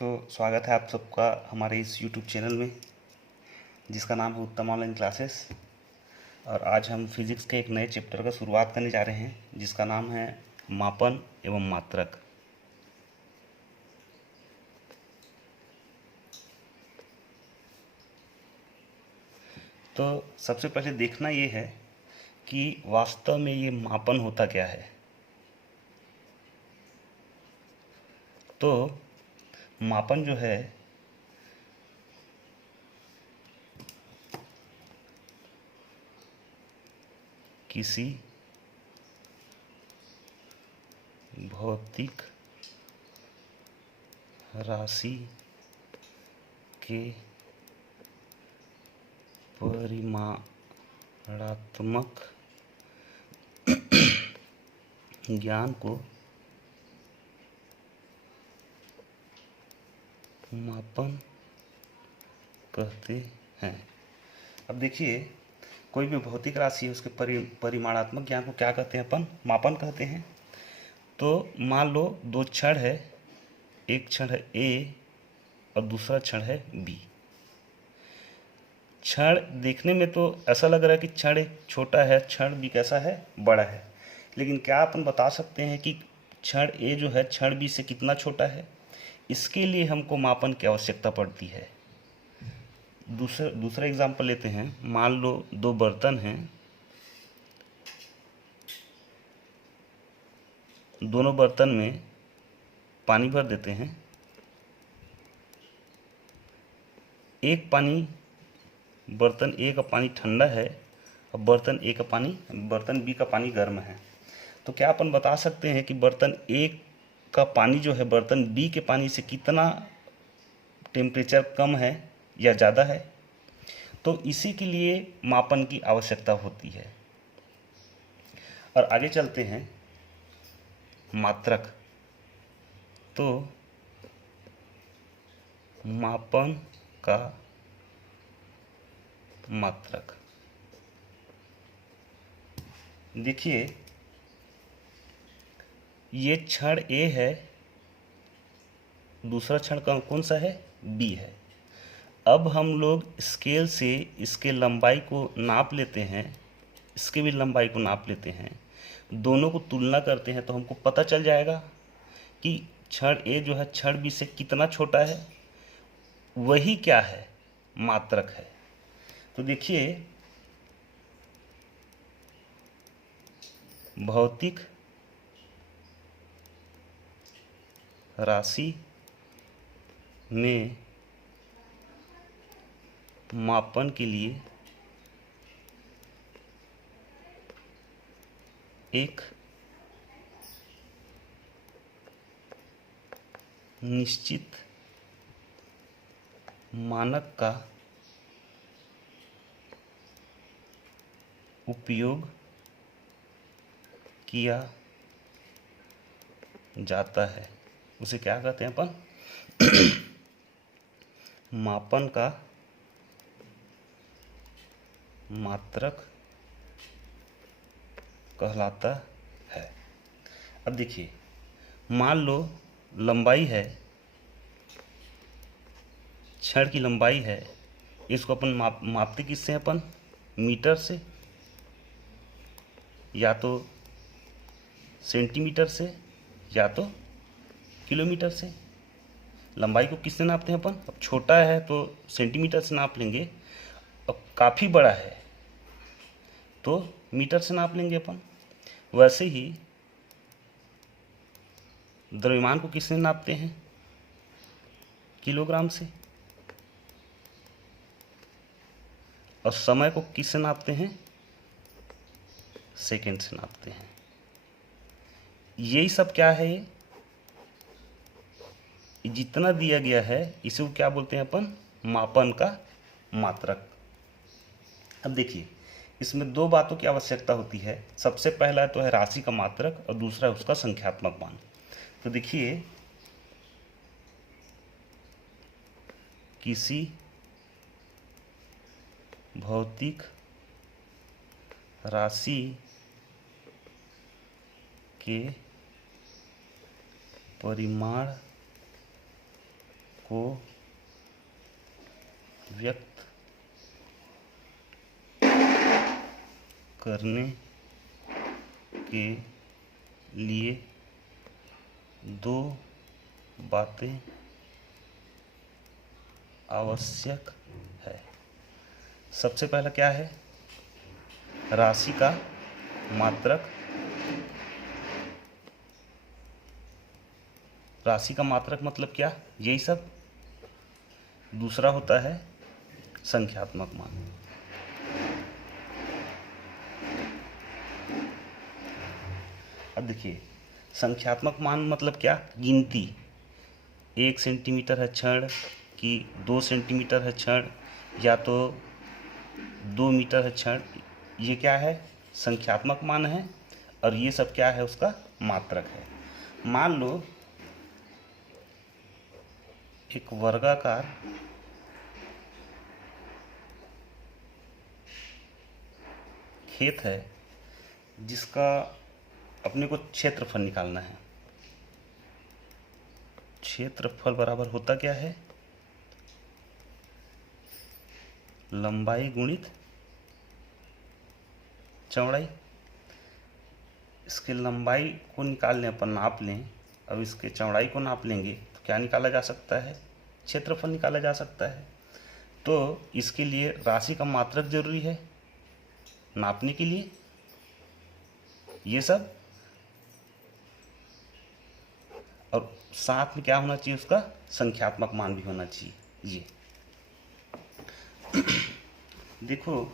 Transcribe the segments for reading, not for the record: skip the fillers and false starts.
तो स्वागत है आप सबका हमारे इस YouTube चैनल में जिसका नाम है उत्तम ऑनलाइन क्लासेस। और आज हम फिज़िक्स के एक नए चैप्टर का शुरुआत करने जा रहे हैं जिसका नाम है मापन एवं मात्रक। तो सबसे पहले देखना ये है कि वास्तव में ये मापन होता क्या है। तो मापन जो है किसी भौतिक राशि के परिमाणात्मक ज्ञान को मापन कहते हैं। अब देखिए, कोई भी भौतिक राशि है उसके परिमाणात्मक ज्ञान को क्या कहते हैं? अपन मापन कहते हैं। तो मान लो दो क्षण है, एक क्षण है ए और दूसरा क्षण है बी। क्षण देखने में तो ऐसा लग रहा है कि क्षण एक छोटा है, क्षण बी कैसा है, बड़ा है। लेकिन क्या अपन बता सकते हैं कि क्षण ए जो है क्षण बी से कितना छोटा है? इसके लिए हमको मापन की आवश्यकता पड़ती है। दूसरा एग्जाम्पल लेते हैं। मान लो दो बर्तन हैं, दोनों बर्तन में पानी भर देते हैं। एक पानी बर्तन ए का पानी ठंडा है और बर्तन बी का पानी गर्म है। तो क्या अपन बता सकते हैं कि बर्तन ए का पानी जो है बर्तन बी के पानी से कितना टेम्परेचर कम है या ज़्यादा है? तो इसी के लिए मापन की आवश्यकता होती है। और आगे चलते हैं, मात्रक। तो मापन का मात्रक देखिए, ये क्षण ए है, दूसरा क्षण कौन सा है? बी है। अब हम लोग स्केल से इसके लंबाई को नाप लेते हैं, इसके भी लंबाई को नाप लेते हैं, दोनों को तुलना करते हैं तो हमको पता चल जाएगा कि क्षण ए जो है क्षण बी से कितना छोटा है। वही क्या है? मात्रक है। तो देखिए, भौतिक राशि में मापन के लिए एक निश्चित मानक का उपयोग किया जाता है। उसे क्या कहते हैं अपन? मापन का मात्रक कहलाता है। अब देखिए, मान लो लंबाई है, क्षण की लंबाई है, इसको अपन मापते किससे? अपन मीटर से, या तो सेंटीमीटर से, या तो किलोमीटर से। लंबाई को किससे नापते हैं अपन? अब छोटा है तो सेंटीमीटर से नाप लेंगे, अब काफ़ी बड़ा है तो मीटर से नाप लेंगे अपन। वैसे ही द्रव्यमान को किससे नापते हैं? किलोग्राम से। और समय को किससे नापते हैं? सेकंड से नापते हैं। यही सब क्या है? ये जितना दिया गया है इसे क्या बोलते हैं अपन? मापन का मात्रक। अब देखिए, इसमें दो बातों की आवश्यकता होती है। सबसे पहला तो है राशि का मात्रक और दूसरा है उसका संख्यात्मक मान। तो देखिए, किसी भौतिक राशि के परिमाण को व्यक्त करने के लिए दो बातें आवश्यक है। सबसे पहला क्या है? राशि का मात्रक। राशि का मात्रक मतलब क्या? यही सब। दूसरा होता है संख्यात्मक मान। अब देखिए, संख्यात्मक मान मतलब क्या? गिनती। 1 सेंटीमीटर है क्षण, कि 2 सेंटीमीटर है क्षण, या तो 2 मीटर है क्षण। ये क्या है? संख्यात्मक मान है। और ये सब क्या है? उसका मात्रक है। मान लो एक वर्गाकार खेत है जिसका अपने को क्षेत्रफल निकालना है। क्षेत्रफल बराबर होता क्या है? लंबाई गुणित चौड़ाई। इसके लंबाई को निकाल लें, अपन नाप लें, अब इसके चौड़ाई को नाप लेंगे तो क्या निकाला जा सकता है? क्षेत्रफल निकाला जा सकता है। तो इसके लिए राशि का मात्रक जरूरी है नापने के लिए। ये सब, और साथ में क्या होना चाहिए? उसका संख्यात्मक मान भी होना चाहिए। ये देखो,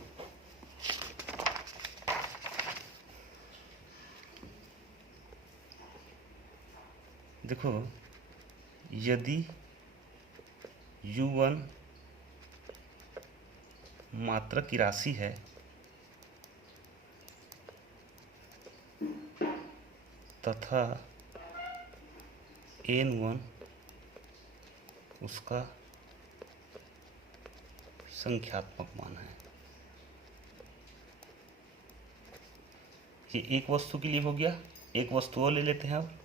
यदि u1 मात्रक की राशि है तथा n1 उसका संख्यात्मक मान है। ये एक वस्तु के लिए हो गया। एक वस्तु और ले लेते हैं अब।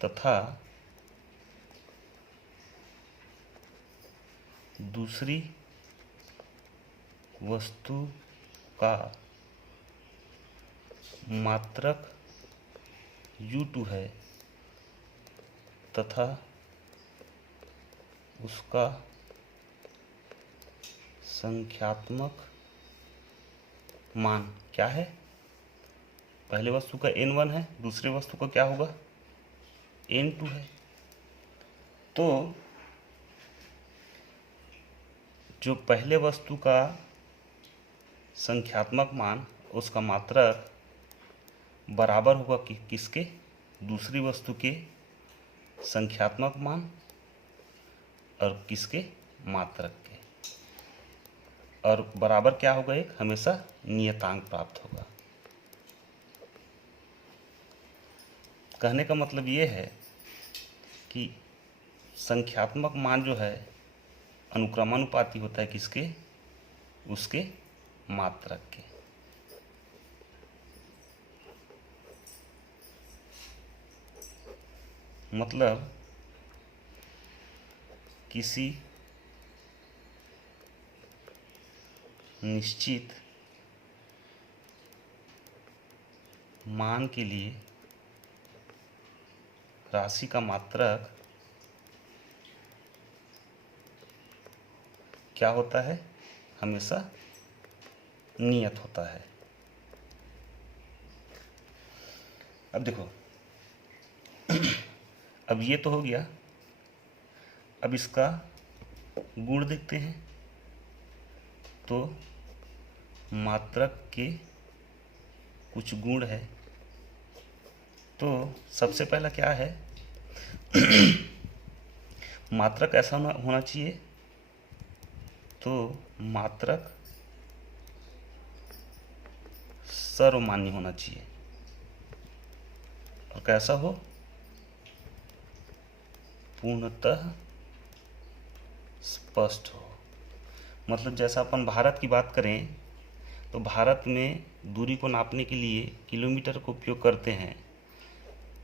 तथा दूसरी वस्तु का मात्रक u2 है तथा उसका संख्यात्मक मान क्या है? पहले वस्तु का n1 है, दूसरे वस्तु का क्या होगा? n2 है। तो जो पहले वस्तु का संख्यात्मक मान, उसका मात्रक बराबर होगा किसके? दूसरी वस्तु के संख्यात्मक मान और किसके? मात्रक के। और बराबर क्या होगा? एक हमेशा नियतांक प्राप्त होगा। कहने का मतलब ये है कि संख्यात्मक मान जो है अनुक्रमानुपाती होता है किसके? उसके मात्रक के। मतलब किसी निश्चित मान के लिए राशि का मात्रक क्या होता है? हमेशा नियत होता है। अब देखो, अब ये तो हो गया। अब इसका गुण देखते हैं। तो मात्रक के कुछ गुण है। तो सबसे पहला क्या है? मात्रक ऐसा होना चाहिए, तो मात्रक सर्वमान्य होना चाहिए। और कैसा हो? पूर्णतः स्पष्ट हो। मतलब जैसा अपन भारत की बात करें तो भारत में दूरी को नापने के लिए किलोमीटर का उपयोग करते हैं,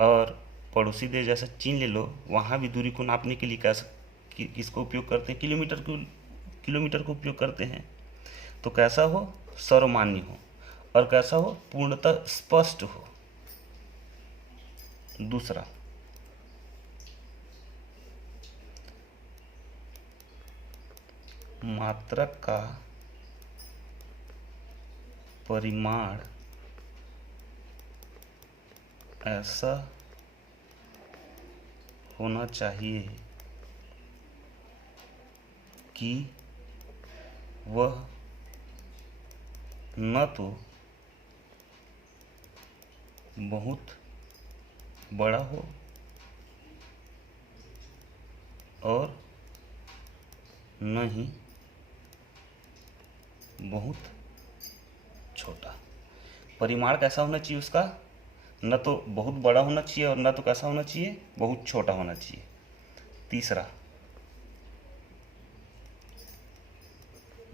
और पड़ोसी देश जैसे चीन ले लो, वहाँ भी दूरी को नापने के लिए किसको उपयोग करते हैं? किलोमीटर को उपयोग करते हैं। तो कैसा हो? सर्वमान्य हो। और कैसा हो? पूर्णतः स्पष्ट हो। दूसरा, मात्रक का परिमाण ऐसा होना चाहिए कि वह न तो बहुत बड़ा हो और न ही बहुत छोटा। परिमाण कैसा होना चाहिए उसका? न तो बहुत बड़ा होना चाहिए और न तो कैसा होना चाहिए? बहुत छोटा होना चाहिए। तीसरा,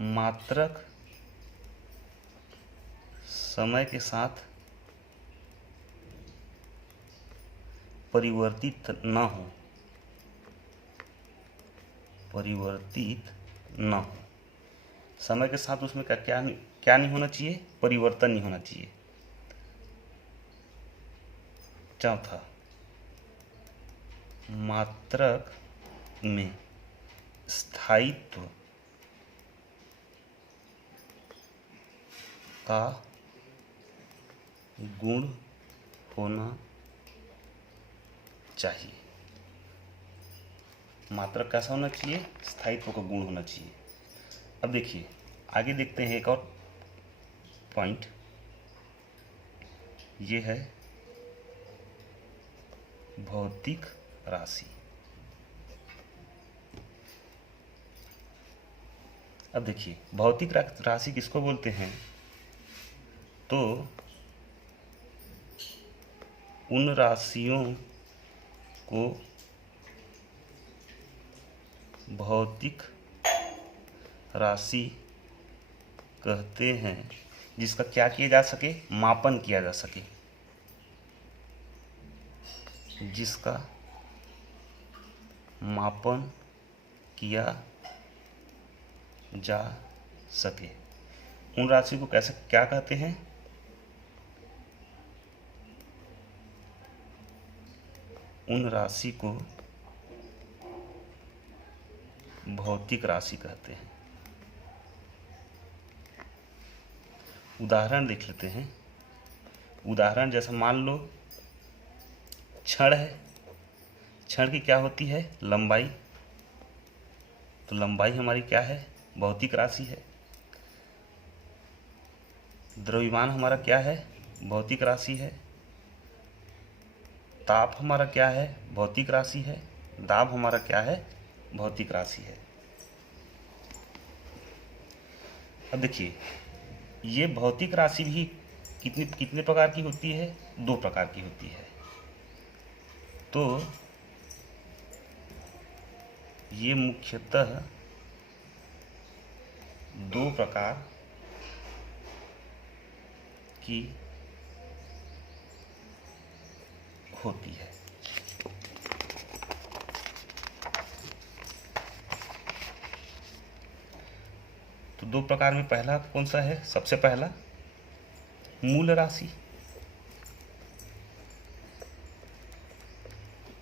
मात्रक समय के साथ परिवर्तित न हो। समय के साथ उसमें क्या नहीं होना चाहिए? परिवर्तन नहीं होना चाहिए। चौथा, मात्रक में स्थायित्व का गुण होना चाहिए। मात्रक कैसा होना चाहिए? स्थायित्व का गुण होना चाहिए। अब देखिए, आगे देखते हैं एक और पॉइंट। ये है भौतिक राशि। अब देखिए, भौतिक राशि किसको बोलते हैं? तो उन राशियों को भौतिक राशि कहते हैं जिसका क्या किया जा सके? मापन किया जा सके। जिसका मापन किया जा सके। उन राशि को कैसे क्या कहते हैं? उन राशि को भौतिक राशि कहते हैं। उदाहरण देख लेते हैं। उदाहरण जैसा मान लो क्षण है। क्षण की क्या होती है? लंबाई। तो लंबाई हमारी क्या है? भौतिक राशि है। द्रव्यमान हमारा क्या है? भौतिक राशि है। ताप हमारा क्या है? भौतिक राशि है। दाब हमारा क्या है? भौतिक राशि है। अब देखिए, ये भौतिक राशि भी कितने प्रकार की होती है? 2 प्रकार की होती है। तो ये मुख्यतः 2 प्रकार की होती है। तो 2 प्रकार में पहला कौन सा है? सबसे पहला मूल राशि।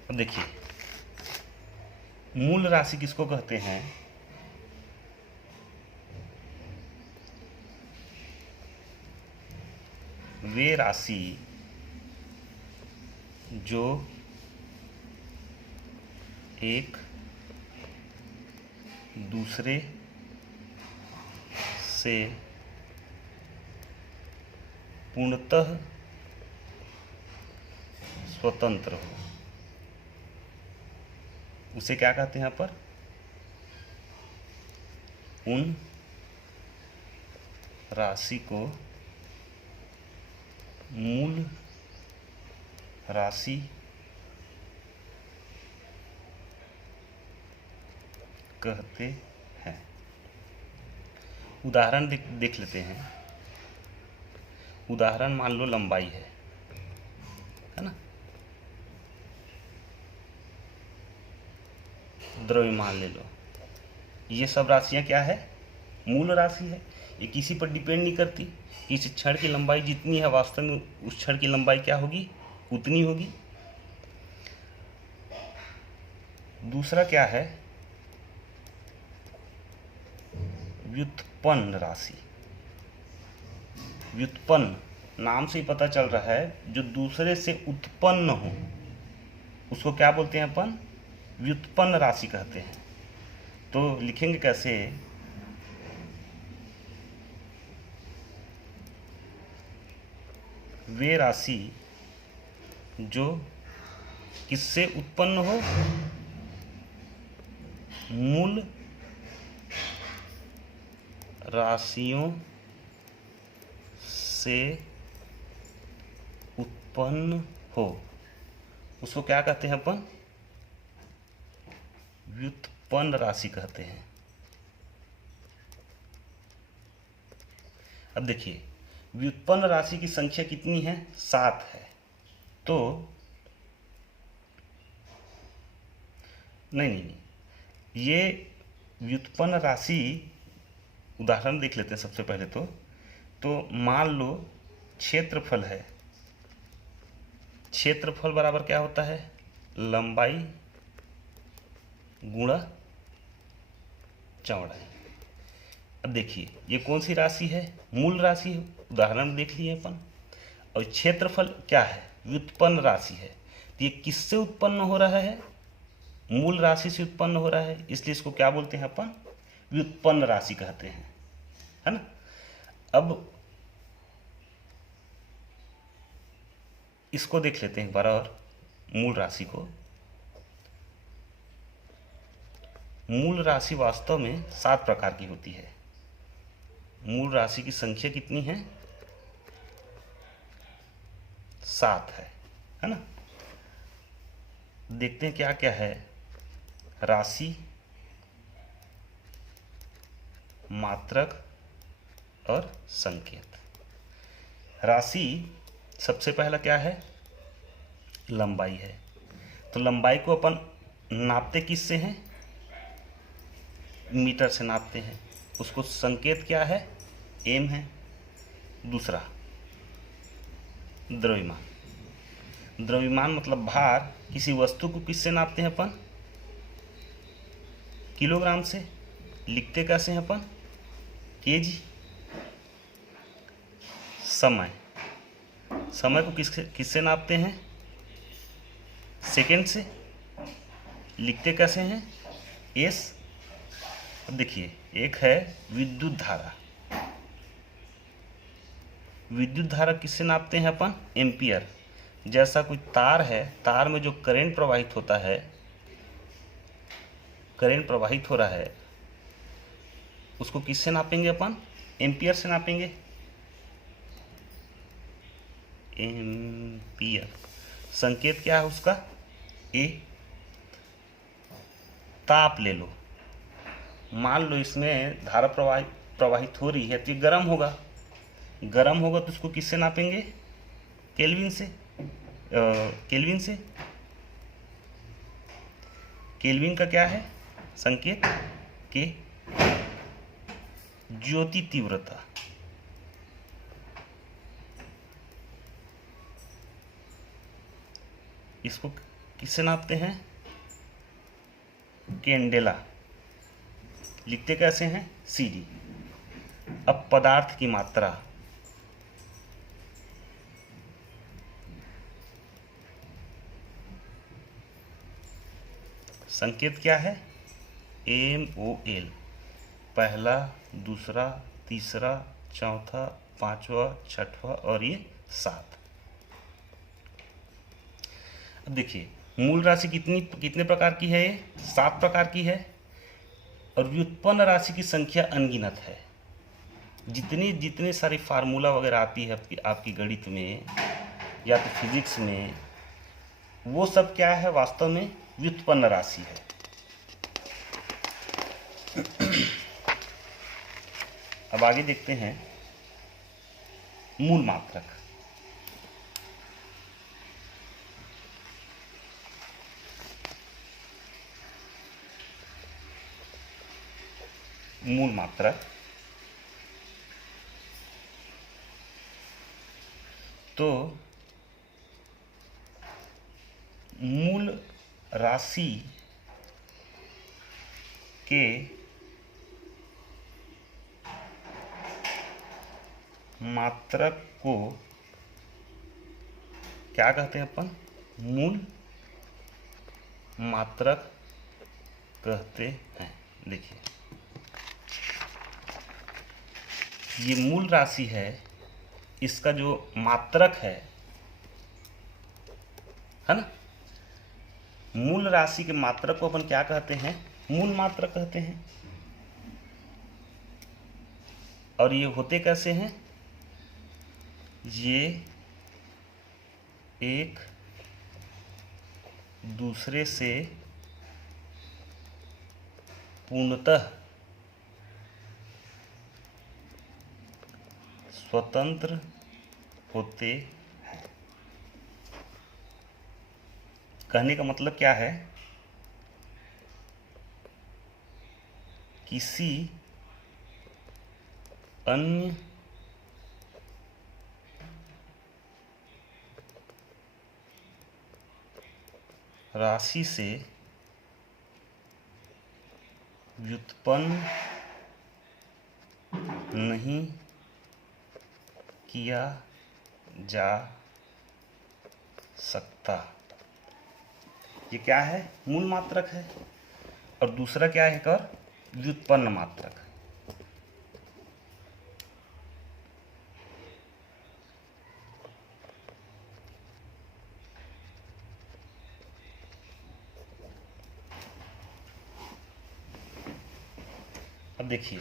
अब देखिए, मूल राशि किसको कहते हैं? वे राशि जो एक दूसरे से पूर्णतः स्वतंत्र हो। उसे क्या कहते हैं यहाँ पर? उन राशि को मूल राशि कहते हैं। उदाहरण देख लेते हैं। उदाहरण मान लो लंबाई है ना? द्रव्यमान ले लो। ये सब राशियाँ क्या है, मूल राशि है। ये किसी पर डिपेंड नहीं करती। इस छड़ की लंबाई जितनी है वास्तव में उस छड़ की लंबाई क्या होगी, उतनी होगी। दूसरा क्या है, व्युत्पन्न राशि। व्युत्पन्न नाम से ही पता चल रहा है, जो दूसरे से उत्पन्न हो उसको क्या बोलते हैं अपन, व्युत्पन्न राशि कहते हैं। तो लिखेंगे कैसे, वे राशि जो किससे उत्पन्न हो, मूल राशियों से उत्पन्न हो, उसको क्या कहते हैं अपन, व्युत्पन्न राशि कहते हैं। अब देखिए व्युत्पन्न राशि की संख्या कितनी है, 7 है। तो नहीं, ये व्युत्पन्न राशि उदाहरण देख लेते हैं सबसे पहले। तो मान लो क्षेत्रफल है। क्षेत्रफल बराबर क्या होता है, लंबाई गुणा चौड़ाई। अब देखिए ये कौन सी राशि है, मूल राशि है, उदाहरण देख लिए अपन। और क्षेत्रफल क्या है, व्युत्पन्न राशि है। तो ये किससे उत्पन्न हो रहा है, मूल राशि से उत्पन्न हो रहा है, इसलिए इसको क्या बोलते हैं अपन, व्युत्पन्न राशि कहते हैं, है ना। अब इसको देख लेते हैं एक बार और, मूल राशि को। मूल राशि वास्तव में 7 प्रकार की होती है। मूल राशि की संख्या कितनी है, 7 है ना। देखते हैं क्या क्या है, राशि, मात्रक और संकेत। राशि सबसे पहला क्या है, लंबाई है। तो लंबाई को अपन नापते किससे हैं, मीटर से नापते हैं। उसको संकेत क्या है, एम है। दूसरा द्रव्यमान। द्रव्यमान मतलब भार। किसी वस्तु को किससे नापते हैं अपन, किलोग्राम से। लिखते कैसे हैं अपन, केजी। समय, समय को किससे नापते हैं, सेकेंड से। लिखते कैसे हैं, एस। अब देखिए एक है विद्युत धारा। विद्युत धारा किससे नापते हैं अपन, एम्पियर। जैसा कोई तार है, तार में जो करंट प्रवाहित होता है, करंट प्रवाहित हो रहा है, उसको किससे नापेंगे अपन, एम्पियर से नापेंगे। एम्पियर। संकेत क्या है उसका, ए। ताप ले लो। मान लो इसमें धारा प्रवाहित हो रही है, तो ये गर्म होगा। गर्म होगा तो इसको किससे नापेंगे, केल्विन से। केल्विन से। केल्विन का क्या है संकेत, के। ज्योति तीव्रता। इसको किससे नापते हैं, कैंडेला। लिखते कैसे हैं, सीडी। अब पदार्थ की मात्रा। संकेत क्या है, MOL। पहला, दूसरा, तीसरा, चौथा, पांचवा, छठवा और ये 7। अब देखिए मूल राशि कितने प्रकार की है, ये 7 प्रकार की है। और व्युत्पन्न राशि की संख्या अनगिनत है। जितने सारी फार्मूला वगैरह आती है आपकी गणित में या तो फिजिक्स में, वो सब क्या है, वास्तव में व्युत्पन्न राशि है। अब आगे देखते हैं मूल मात्रक। मूल मात्रक। तो मूल राशि के मात्रक को क्या कहते हैं अपन? मूल मात्रक कहते हैं। देखिए, ये मूल राशि है, इसका जो मात्रक है ना, मूल राशि के मात्रक को अपन क्या कहते हैं? मूल मात्रक कहते हैं। और ये होते कैसे हैं? ये एक दूसरे से पूर्णतः स्वतंत्र होते हैं। कहने का मतलब क्या है? किसी अन्य राशि से व्युत्पन्न नहीं किया जा सकता। ये क्या है? मूल मात्रक है। और दूसरा क्या है? कर व्युत्पन्न मात्रक। अब देखिए,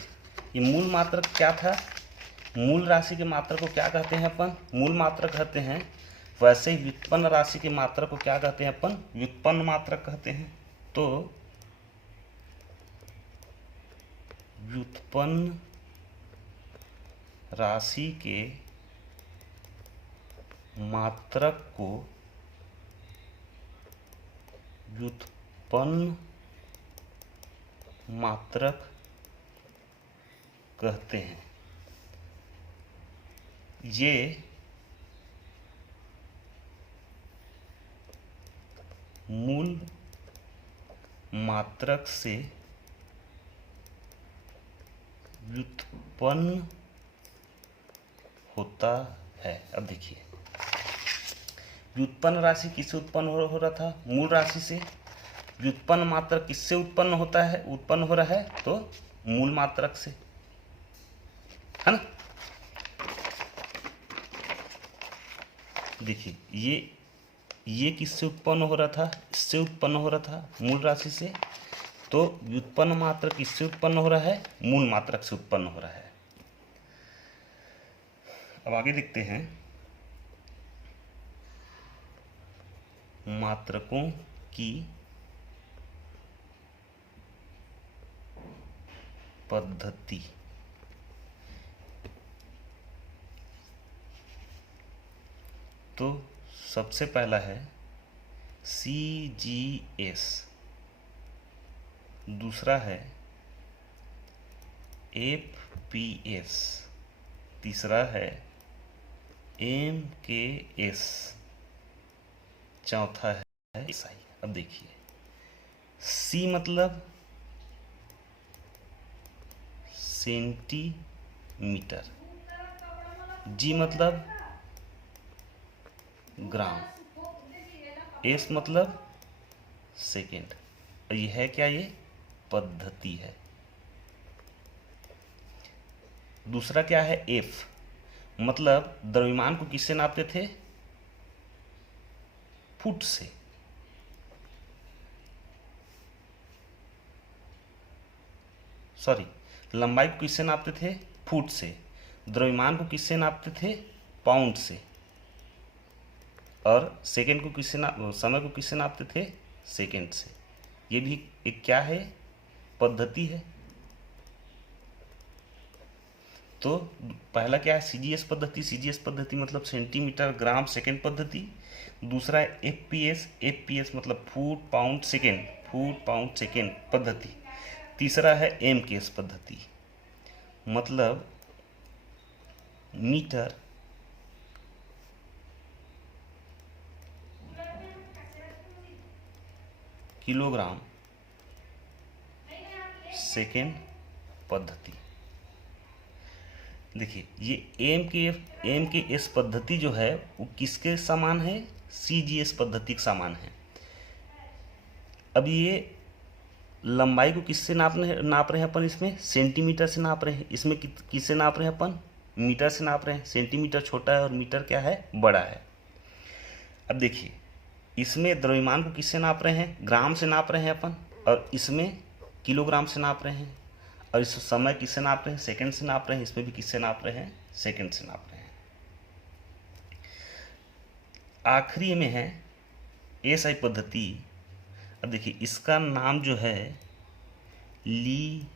ये मूल मात्रक क्या था? मूल राशि के मात्रक को क्या कहते हैं अपन? मूल मात्रक कहते हैं। वैसे ही व्युत्पन्न राशि के मात्रक को क्या कहते हैं अपन? व्युत्पन्न मात्रक कहते हैं। तो व्युत्पन्न राशि के मात्रक को व्युत्पन्न मात्रक कहते हैं। ये मूल मात्रक से व्युत्पन्न होता है। अब देखिए, व्युत्पन्न राशि किससे उत्पन्न हो रहा था? मूल राशि से। व्युत्पन्न मात्रक किससे उत्पन्न होता है? उत्पन्न हो रहा है तो मूल मात्रक से, है ना। देखिए, ये किससे उत्पन्न हो रहा था? इससे उत्पन्न हो रहा था, मूल राशि से। तो व्युत्पन्न मात्रक किससे उत्पन्न हो रहा है? मूल मात्रक से उत्पन्न हो रहा है। अब आगे देखते हैं मात्रकों की पद्धति। तो सबसे पहला है CGS, दूसरा है FPS, तीसरा है MKS, चौथा है SI। अब देखिए, C मतलब सेंटीमीटर, G मतलब ग्राम, S मतलब सेकेंड। और ये है क्या? ये पद्धति है। दूसरा क्या है? F मतलब द्रव्यमान को किससे नापते थे? फुट से। सॉरी, लंबाई को किससे नापते थे? फुट से। द्रव्यमान को किससे नापते थे? पाउंड से। और सेकेंड को समय को किससे नापते थे? सेकेंड से। ये भी एक क्या है? पद्धति है। तो पहला क्या है? CGS पद्धति। CGS पद्धति मतलब सेंटीमीटर ग्राम सेकेंड पद्धति। दूसरा है FPS मतलब फुट पाउंड सेकेंड पद्धति। तीसरा है MKS पद्धति। मतलब मीटर किलोग्राम सेकेंड पद्धति। देखिए ये एम के एस पद्धति जो है वो किसके समान है, CGS पद्धति के समान है। अब ये लंबाई को किससे नाप रहे हैं अपन, इसमें सेंटीमीटर से नाप रहे हैं, इसमें किससे नाप रहे हैं अपन, मीटर से नाप रहे हैं। सेंटीमीटर छोटा है और मीटर क्या है, बड़ा है। अब देखिए इसमें द्रव्यमान को किससे नाप रहे हैं, ग्राम से नाप रहे हैं अपन, और इसमें किलोग्राम से नाप रहे हैं। और इस समय किससे नाप रहे हैं, सेकंड से नाप रहे हैं। इसमें भी किससे नाप रहे हैं, सेकंड से नाप रहे हैं। आखिरी में है SI पद्धति। अब देखिए इसका नाम जो है ली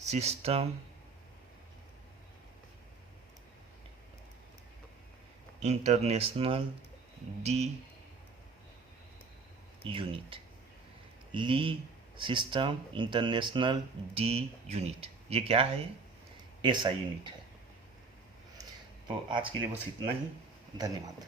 सिस्टम इंटरनेशनल डी यूनिट, ली सिस्टम इंटरनेशनल डी यूनिट। ये क्या है, SI यूनिट है। तो आज के लिए बस इतना ही, धन्यवाद।